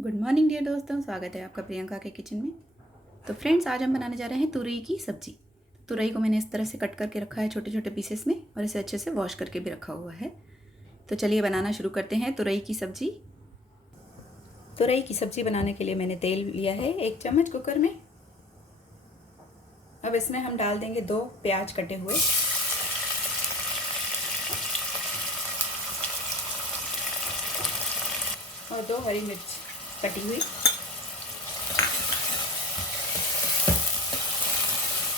Good morning dear दोस्तों, स्वागत है आपका प्रियंका के किचन में। तो फ्रेंड्स, आज हम बनाने जा रहे हैं तुरई की सब्जी। तुरई को मैंने इस तरह से कट करके रखा है छोटे छोटे पीसेस में, और इसे अच्छे से वॉश करके भी रखा हुआ है। तो चलिए बनाना शुरू करते हैं तुरई की सब्जी। तुरई की सब्जी बनाने के लिए मैंने तेल लिया है 1 चम्मच कुकर में। अब इसमें हम डाल देंगे 2 प्याज कटे हुए, और 2 हरी मिर्च कटी हुई।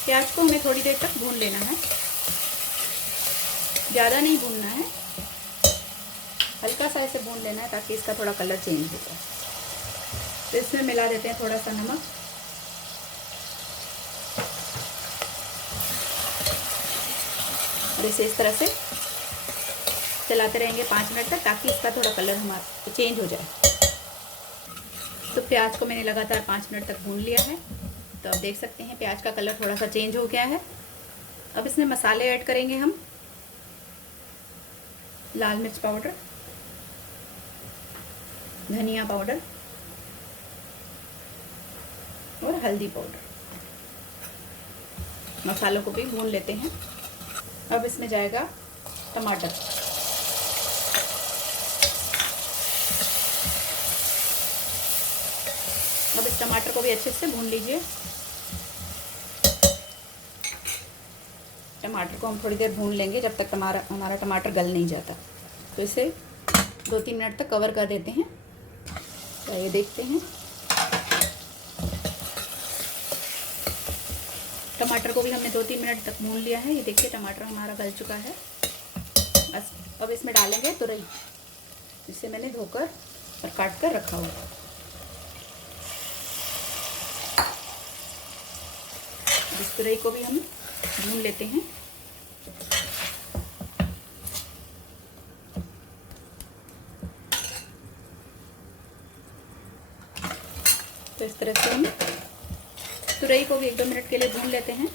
प्याज को हमें थोड़ी देर तक भून लेना है, ज़्यादा नहीं भूनना है, हल्का सा इसे भून लेना है ताकि इसका थोड़ा कलर चेंज हो जाए। तो इसमें मिला देते हैं थोड़ा सा नमक, और इसे इस तरह से चलाते रहेंगे 5 मिनट तक ताकि इसका थोड़ा कलर हमारा चेंज हो जाए। तो प्याज को मैंने लगातार 5 मिनट तक भून लिया है। तो अब देख सकते हैं प्याज का कलर थोड़ा सा चेंज हो गया है। अब इसमें मसाले ऐड करेंगे हम। लाल मिर्च पाउडर, धनिया पाउडर और हल्दी पाउडर। मसालों को भी भून लेते हैं। अब इसमें जाएगा टमाटर, अब इस टमाटर को भी अच्छे से भून लीजिए। टमाटर को हम थोड़ी देर भून लेंगे जब तक हमारा टमाटर गल नहीं जाता। तो इसे 2-3 मिनट तक कवर कर देते हैं। तो ये देखते हैं, टमाटर को भी हमने 2-3 मिनट तक भून लिया है। ये देखिए टमाटर हमारा गल चुका है। बस अब इसमें डालेंगे तुरई, जिसे मैंने धोकर और काट कर रखा हुआ है। इस तुरई को भी हम भून लेते हैं। तो इस तरह से हम तुरई को भी 1-2 मिनट के लिए भून लेते हैं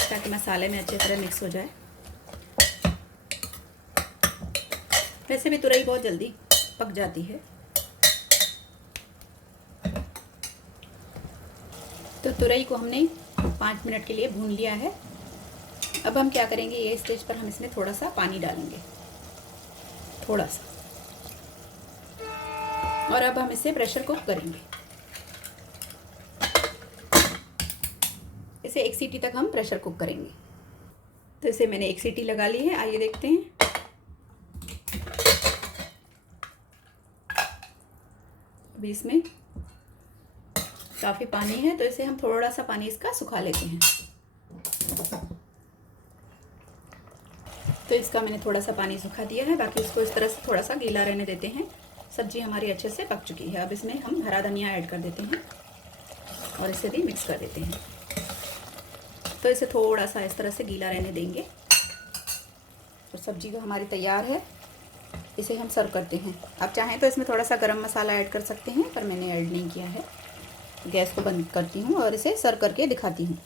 ताकि मसाले में अच्छी तरह मिक्स हो जाए। वैसे भी तुरई बहुत जल्दी पक जाती है। तो तुरई को हमने 5 मिनट के लिए भून लिया है। अब हम क्या करेंगे, ये स्टेज पर हम इसमें थोड़ा सा पानी डालेंगे, थोड़ा सा, और अब हम इसे प्रेशर कुक करेंगे। इसे 1 सीटी तक हम प्रेशर कुक करेंगे। तो इसे मैंने 1 सीटी लगा ली है। आइए देखते हैं। अभी इसमें काफ़ी पानी है, तो इसे हम थोड़ा सा पानी इसका सुखा लेते हैं। तो इसका मैंने थोड़ा सा पानी सुखा दिया है, बाकी इसको इस तरह से थोड़ा सा गीला रहने देते हैं। सब्जी हमारी अच्छे से पक चुकी है। अब इसमें हम हरा धनिया ऐड कर देते हैं और इसे भी मिक्स कर देते हैं। तो इसे थोड़ा सा इस तरह से गीला रहने देंगे। और सब्जी तो हमारी तैयार है। इसे हम सर्व करते हैं। आप चाहें तो इसमें थोड़ा सा गरम मसाला ऐड कर सकते हैं, पर मैंने ऐड नहीं किया है। गैस को बंद करती हूँ और इसे सर्व करके दिखाती हूँ।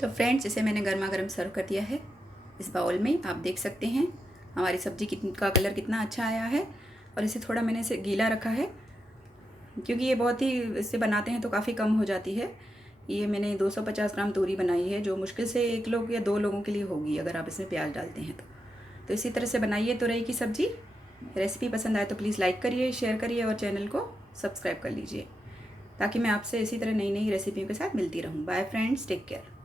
तो फ्रेंड्स, इसे मैंने गर्मा गर्म सर्व कर दिया है इस बाउल में। आप देख सकते हैं हमारी सब्जी का कलर कितना अच्छा आया है। और इसे थोड़ा मैंने इसे गीला रखा है क्योंकि ये बहुत ही, इससे बनाते हैं तो काफ़ी कम हो जाती है। ये मैंने 250 ग्राम तूरी बनाई है, जो मुश्किल से 1 लोग या 2 लोगों के लिए होगी अगर आप इसमें प्याज डालते हैं तो इसी तरह से बनाइए तुरई की सब्जी। रेसिपी पसंद आए तो प्लीज़ लाइक करिए, शेयर करिए और चैनल को सब्सक्राइब कर लीजिए ताकि मैं आपसे इसी तरह नई नई रेसिपियों के साथ मिलती रहूँ। Bye friends, take care.